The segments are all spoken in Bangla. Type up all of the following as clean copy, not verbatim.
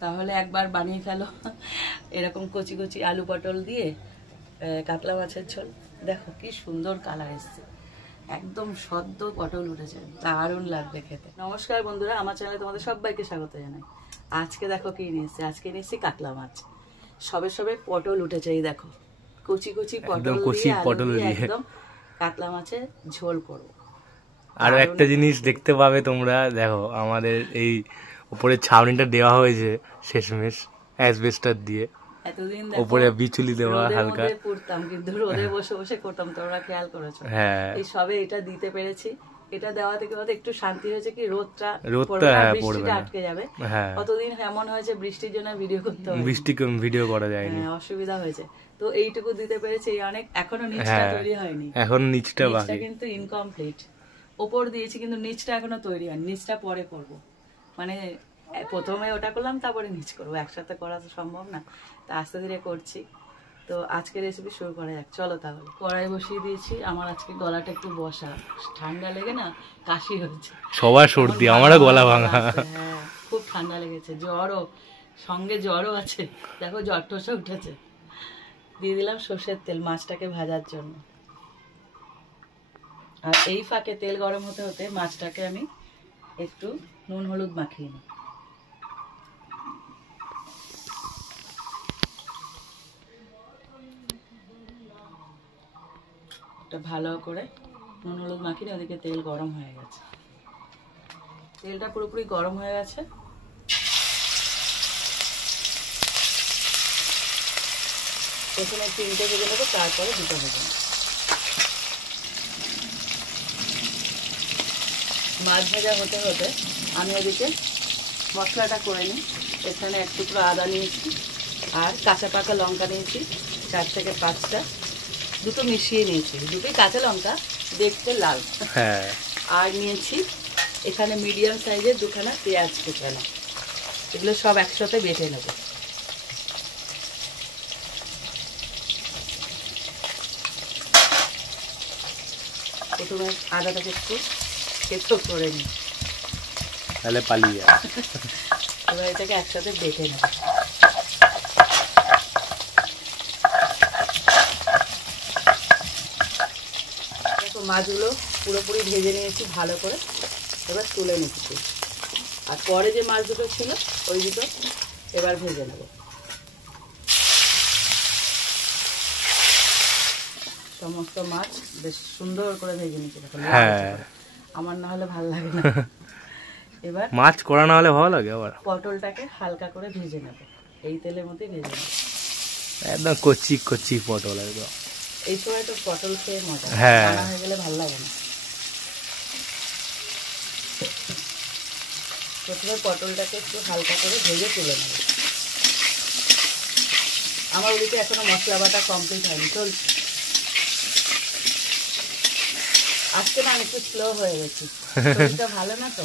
তাহলে একবার বানিয়ে ফেলো এরকম কচি কচি আলু পটল দিয়ে কাতলা মাছের ঝোল। দেখো কি সুন্দর কালার এসছে, একদম সদ্য পটল উঠেছে, দারুণ লাগবে খেতে। নমস্কার বন্ধুরা, আমার চ্যানেলে তোমাদের সবাইকে স্বাগত জানাই। আজকে দেখো কি নিয়েছি, আজকে নিয়েছি কাতলা মাছ। সবে সবে পটল উঠেছে, এই দেখো কচি কচি পটল দিয়ে একদম কাতলা মাছের ঝোল করবো। আর একটা জিনিস দেখতে পাবে তোমরা, দেখো আমাদের এই উপরে ছাউনিটা দেওয়া হয়েছে শেষমেশ অ্যাসবেস্টার দিয়ে, এতদিন উপরে বিচুলি দেওয়া হালকা পড়তাম, কিন্তু রোদে বসে বসে করতাম, তোমরা খেয়াল করেছো? হ্যাঁ, এই সবে এটা দিতে পেরেছি। এটা দেওয়া থেকে একটু শান্তি হয়েছে, কি রোদটা বৃষ্টিটা আটকে যাবে। কতদিন এমন হয়েছে বৃষ্টির জন্য ভিডিও করতে হয়, ভিডিও করা যায়নি, অসুবিধা হয়েছে। তো এইটুকু দিতে পেরেছি অনেক। এখনো নিচটা তৈরি হয়নি, এখন নিচটা বাকি, কিন্তু ইনকমপ্লিট। ওপর দিয়েছি কিন্তু নিচটা এখনো তৈরি হয়নি, নিচটা পরে করব। মানে প্রথমে ওটা করলাম, তারপরে নিচ করবো, একসাথে করা তো সম্ভব না, তা আস্তে ধীরে করছি। তো আজকে রেসিপি শুরু করা যাক, চলো তাহলে। কড়াই বসিয়ে দিয়েছি। আমার আজকে গলাটা একটু বসা, ঠান্ডা লেগে না কাশি হচ্ছে, সবার সর্দি, আমারও গলা ভাঙা। হ্যাঁ, খুব ঠান্ডা লেগেছে, জ্বরও সঙ্গে, জ্বরও আছে। দেখো জ্বর টসে উঠেছে। দিয়ে দিলাম সর্ষের তেল মাছটাকে ভাজার জন্য। আর এই ফাঁকে তেল গরম হতে হতে মাছটাকে আমি একটু নুন হলুদ মাখিয়ে নিই। ভালো করে নুন হলুদ মাখিয়ে নিই। ওদিকে তেল গরম হয়ে গেছে, তেলটা পুরোপুরি গরম হয়ে গেছে। প্রথমে 3টে ভেজে নেবো, তারপরে 2টা ভেজে নেবো। মাছ ভাজা হতে হতে আমি ওদিকে মশলাটা করে নিই। এখানে 1 টুকরো আদা নিয়েছি, আর কাঁচা পাকা লঙ্কা নিয়েছি 4 থেকে 5টা, দুটো মিশিয়ে নিয়েছি, দুটোই কাঁচা লঙ্কা, দেখতে লাল। আর নিয়েছি এখানে মিডিয়াম সাইজের 2খানা পেঁয়াজ কুচানো। এগুলো সব একসাথে বেটে নেব। প্রথমে আদাটাকে একটু কেটো করে নিই, তাহলে পালিয়ে যাবে। এবার এটাকে একসাথে বেটে নেব। দেখো মাছগুলো পুরোপুরি ভেজে নিয়েছি ভালো করে, এবার তুলে নিচ্ছি। আর পরে যে মাছ দুটো ছিল ওই দুটো এবার ভেজে নেব। সমস্ত মাছ বেশ সুন্দর করে ভেজে নিচ্ছি, আমার না হলে ভালো লাগে না। এবার মাছ করা না হলে ভালো লাগে। আবার পটলটাকে হালকা করে ভেজে নেব, এই তেলের মধ্যে ভেজে নেব, একদম কচি কচি পটল একদম। এই সময় তো পটল খেয়ে মজা, রান্না হয়ে গেলে ভালো লাগে না। প্রথমে পটলটাকে একটু হালকা করে ভেজে তুলে নেব। আমার ওদিকে এখনো মশলা বাটা কমপ্লিট হয়নি, চলছে। আজকে না আমি একটু স্লো হয়ে গেছি, শরীরটা ভালো না তো,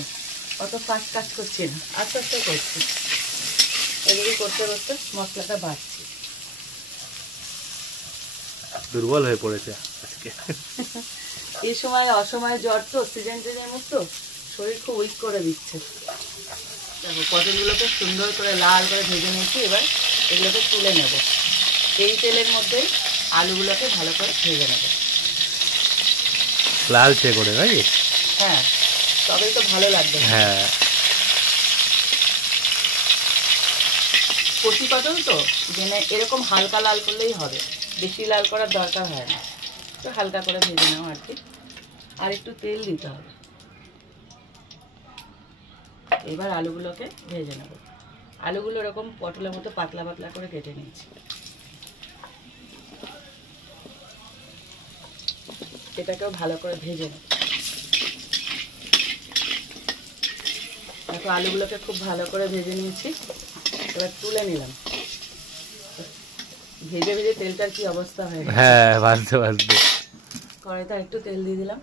অত ফাস্ট কাজ করছি না, আস্তে আস্তে করছি। এগুলি করতে করতে মশলাটা বাড়ছি। দুর্বল হয়ে পড়েছে আজকে। এই সময় অসময়ে জ্বর তো, সিজন মুক্ত, শরীর খুব উইক করে দিচ্ছে। দেখো পটলগুলোকে সুন্দর করে লাল করে ভেজে নিয়েছি, এবার এগুলোকে তুলে নেব। এই তেলের মধ্যে আলুগুলোকে ভালো করে ভেজে নেব, লালচে করে, নাকি? হ্যাঁ, তবেই তো ভালো লাগবে। হ্যাঁ, কচি পটল তো, মানে এরকম হালকা লাল করলেই হবে, বেশি লাল করার দরকার হয় না, একটু হালকা করে ভেজে নেওয়া আর কি। আর একটু তেল দিতে হবে। এবার আলুগুলোকে ভেজে নেব। আলুগুলো এরকম পটলের মতো পাতলা পাতলা করে কেটে নিয়েছি। এটাকেও ভালো করে ভেজে নেব। দেখো আলুগুলোকে খুব ভালো করে ভেজে নিয়েছি, এবার তুলে নিলাম। ভেজে ভেজে তেলটার কি অবস্থা হয়ে গেছে। হ্যাঁ, ভাজতে ভাজতে কড়াইতে একটু তেল দিয়ে দিলাম,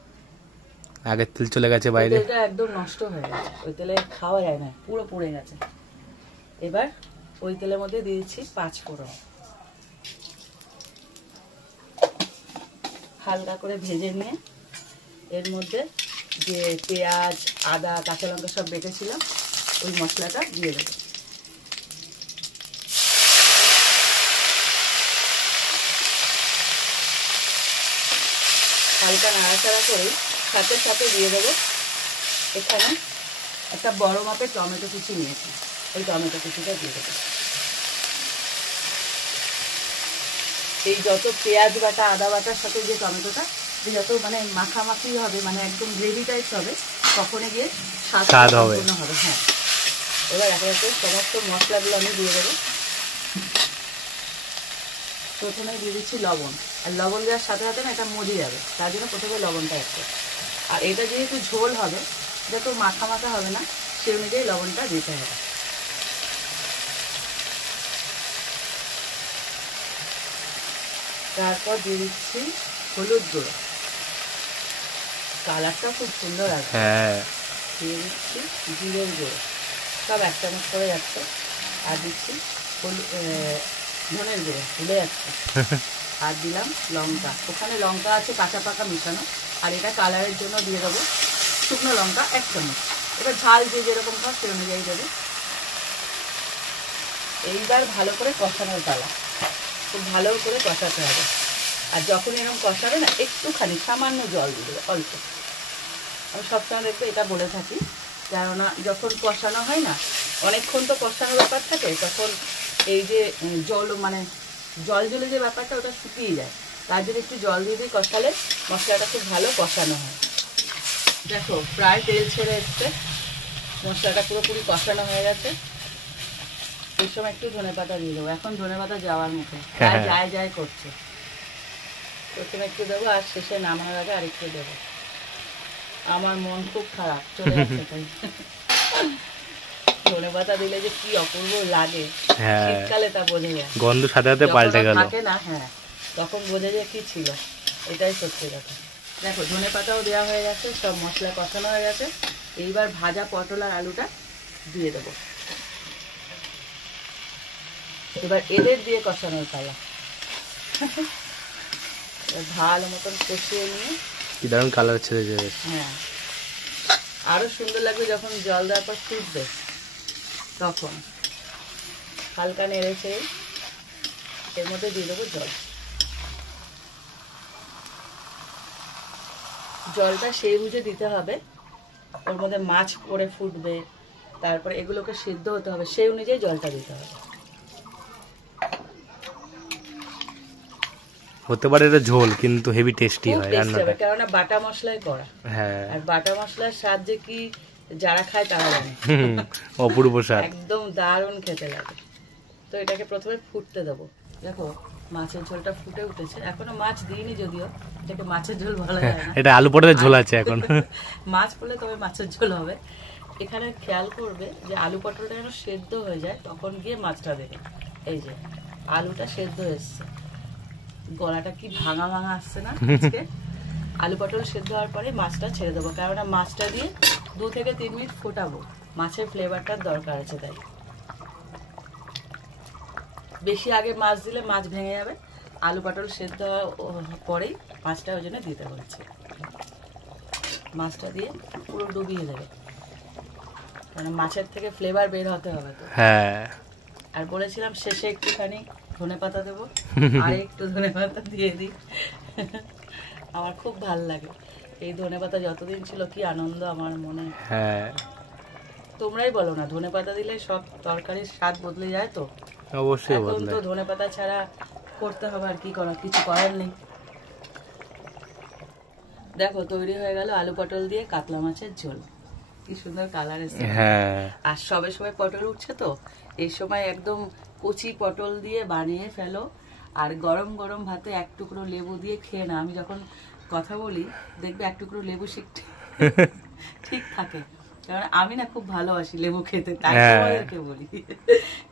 আগের তেল চলে গেছে বাইরে, তেলটা একদম নষ্ট হয়ে গেছে, ওই তেলে খাওয়া যায় না, পুরো পুড়ে গেছে। এবার ওই তেলের মধ্যে দিয়েছি 5 ফোড়ন, হালকা করে ভেজে নিয়ে এর মধ্যে যে পেঁয়াজ আদা কাঁচা লঙ্কা সব বেটেছিলাম ওই মশলাটা দিয়ে দেবো। হালকা নাড়াচাড়া করে সাথে সাথে দিয়ে দেবো এখানে একটা বড় মাপের টমেটো কুচি নিয়েছি, ওই টমেটো কুচিটা দিয়ে দেবো। এই যত পেঁয়াজ বাটা আদা বাটার সাথে যে টমেটোটা যত মানে মাখামাখি হবে, মানে একদম গ্রেভি টাইপ হবে, তখনই গিয়ে স্বাদ হবে। হ্যাঁ, এবার এখন সমস্ত মশলাগুলো আমি দিয়ে দেবো। প্রথমে দিয়ে দিচ্ছি লবণ, আর লবণ দেওয়ার সাথে সাথে না এটা মজে যাবে, তার জন্য প্রথমে লবণটা একটু। আর এটা যেহেতু ঝোল হবে, এটা তো মাখা মাখা হবে না, সেই অনুযায়ী লবণটা দিতে হবে। তারপর দিয়ে দিচ্ছি হলুদ গুঁড়ো, কালারটা খুব সুন্দর আছে। দিয়ে দিচ্ছি জিরের গুঁড়ো, সব 1 চামচ করে যাচ্ছে। আর দিচ্ছি ধনের গুঁড়ো, ভুলে যাচ্ছে। আর দিলাম লঙ্কা, ওখানে লঙ্কা আছে কাঁচা পাকা মিশানো, আর এটা কালারের জন্য দিয়ে দেবো শুকনো লঙ্কা 1 চামচ। এবার ঝাল যে যেরকম খাও সে অনুযায়ী দেবে। এইবার ভালো করে কষানোর পালা, খুব ভালো করে কষাতে হবে। আর যখন এরকম কষাবে না, একটুখানি সামান্য জল দিয়ে দেবে, অল্প। আমি সবসময় দেখতে এটা বলে থাকি, কেননা যখন কষানো হয় না, অনেকক্ষণ তো কষানোর ব্যাপার থাকে, তখন এই যে জল মানে জল জলে যে ব্যাপারটা ওটা শুকিয়ে যায়। তার জন্য একটু জল দিয়ে দিয়ে কষালে মশলাটা খুব ভালো কষানো হয়। দেখো প্রায় তেল ছেড়ে এসছে, মশলাটা পুরোপুরি কষানো হয়ে গেছে। এই সময় একটু ধনেপাতা দিয়ে দেবো, এখন ধনেপাতা যাওয়ার মুখে, যায় যায় করছে। প্রথমে একটু দেবো, আর শেষে নামানোর আগে আরেকটু দেবো। আমার মন খুব খারাপ, চলে যাচ্ছে তাই। ধনেপাতা দিলে যে কি অপূর্ব লাগে, শীতকালে তা বোঝা যায়, গন্ধ সাথে সাথে পাল্টে গেল থাকে না। হ্যাঁ, তখন বোঝা যায় কি ছিল, এটাই সত্যি কথা। দেখো ধনেপাতাও দেওয়া হয়ে গেছে, সব মশলা কষানো হয়ে গেছে। এইবার ভাজা পটল আর আলুটা দিয়ে দেবো। এবার এদের দিয়ে কষানোর পালা। ভালো মতন কষিয়ে নিয়ে কি দারুণ কালার ছেড়ে যাবে। হ্যাঁ, আরো সুন্দর লাগবে যখন জল দেওয়ার পর ফুটবে, তখন হালকা নেড়েছে এর মধ্যে দিয়ে দেবো জল। জলটা সেই বুঝে দিতে হবে, ওর মধ্যে মাছ পড়ে ফুটবে, তারপরে এগুলোকে সিদ্ধ হতে হবে, সেই অনুযায়ী জলটা দিতে হবে। হতে পারে এটা ঝোল, কিন্তু হেভি টেস্টি হয় রান্নাটা, কারণ বাটা মশলায় করা। হ্যাঁ, আর বাটা মশলার স্বাদ যে কি যারা খায় তারা জানে, অপূর্ব স্বাদ, একদম দারুণ খেতে লাগে। তো এটাকে প্রথমে ফুটতে দেবো। দেখো মাছের ঝোলটা ফুটে উঠেছে, এখনো মাছ দিইনি, যদিও এটাকে মাছের ঝোল বলা যায় না, এটা আলু পটলের ঝোল আছে এখন। মাছ পড়লে তবে মাছের ঝোল হবে। এখানে খেয়াল করবে যে আলু পটলটা যেন সেদ্ধ হয়ে যায়, তখন গিয়ে মাছটা দেবে। এই যে আলুটা সেদ্ধ এসছে, গলাটা কি ভাঙা ভাঙা আসছে না আজকে। আলু পটল সেদ্ধ হওয়ার পরে মাছটা ছেড়ে দেবো, কেননা মাছটা দিয়ে 2 থেকে 3 মিনিট ফোটাবো, মাছের ফ্লেভারটার দরকার আছে তাই। বেশি আগে মাছ দিলে মাছ ভেঙে যাবে, আলু পটল সেদ্ধ হওয়ার পরেই মাছটা ওই জন্য দিতে হচ্ছে। মাছটা দিয়ে পুরো ডুবিয়ে দেবে, কারণ মাছের থেকে ফ্লেভার বের হতে হবে তো। হ্যাঁ, আর বলেছিলাম শেষে একটুখানি ধনেপাতা দেবো, আর একটু ধনেপাতা দিয়ে দিই। আমার খুব ভালো লাগে এই ধনেপাতা, যতদিন ছিল কি আনন্দ আমার মনে। হ্যাঁ, তোমরাই বলো না, ধনেপাতা দিলে সব তরকারির স্বাদ বদলে যায় তো। অবশ্যই এখন বদলে। তো ধনেপাতা ছাড়া করতে হবে, আর কি করার, কিছু করার নেই। দেখো তৈরি হয়ে গেল আলু পটল দিয়ে কাতলা মাছের ঝোল, কি সুন্দর কালার এসেছে। হ্যাঁ, আর সবে সবে পটল উঠছে তো, এই সময় একদম কচি পটল দিয়ে বানিয়ে ফেলো, আর গরম গরম ভাতে 1 টুকরো লেবু দিয়ে খেয়ে না। আমি যখন কথা বলি দেখবে 1 টুকরো লেবু ঠিক থাকে, কারণ আমি না খুব ভালোবাসি লেবু খেতে, তাই তোমাদেরকে বলি।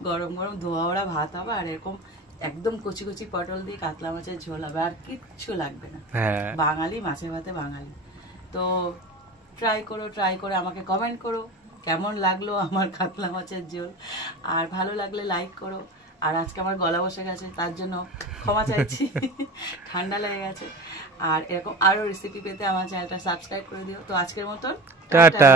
গরম গরম ধোয়া ওরা ভাত হবে, আর এরকম একদম কচি কচি পটল দিয়ে কাতলা মাছের ঝোল হবে, আর কিচ্ছু লাগবে না। বাঙালি মাছে ভাতে বাঙালি। তো ট্রাই করে আমাকে কমেন্ট করো কেমন লাগলো আমার কাতলা মাছের ঝোল, আর ভালো লাগলে লাইক করো। আর আজকে আমার গলা বসে গেছে, তার জন্য ক্ষমা চাইছি, ঠান্ডা লেগে গেছে। আর এরকম আরো রেসিপি পেতে আমার চ্যানেলটা সাবস্ক্রাইব করে দিও। তো আজকের মতন টাটা।